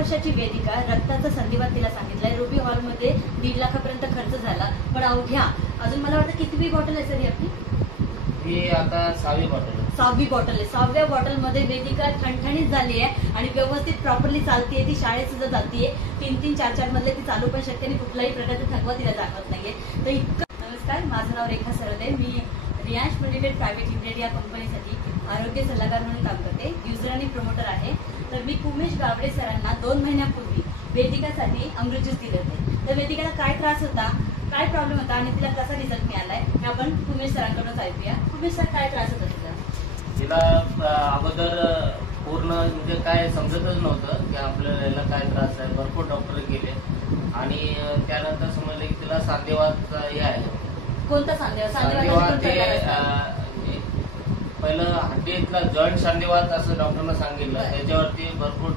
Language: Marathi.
वर्षाची वेदिका, रक्ताचा संधिवात तिला सांगितलाय. रुबी हॉलमध्ये 1.5 लाखापर्यंत खर्च झाला. पण अवघ्या अजून मला वाटतं कितवी बॉटल आहे सर आपली? ही आता 6वी बॉटल. 6वी बॉटल आहे. 6व्या बॉटलमध्ये वेदिका ठणठणीत झाली आहे आणि व्यवस्थित प्रॉपरली चालतीये. ती शाळेत सुद्धा जातीये. 3-3, 4-4 मधले ती चालू पण शकते आणि कुठलाही प्रकारचा थकवा तिला जाणवत नाहीये. तर इतकं. नमस्कार, माझं नाव रेखा सरदे. मी रियांश मेडिकेट प्रायव्हेट लिमिटेड या कंपनीसाठी आरोग्य सल्लागार म्हणून काम करते. युजर आणि प्रमोटर आहे. तर मी उमेश गावडे सरांना 2 महिन्यापूर्वी वेदिकासाठी अमृत ज्यूस दिले होते. तर वेदिकाला काय त्रास होता, काय प्रॉब्लेम होता आणि तिला कसा रिझल्ट मिळालाय हे आपण उमेश सरांकडूनच ऐकूया. उमेश सर, काय त्रास होता तिला अगोदर पूर्ण म्हणजे काय समजतच नव्हतं की आपल्याला याला काय त्रास आहे. भरपूर डॉक्टर गेले आणि त्यानंतर समजलं की तिला सांधेवात हे आहे. कोणता सांधेवात हे पहिलं हड्डीतला जॉईंट सांधेवात असं डॉक्टरनं सांगितलं. त्याच्यावरती भरपूर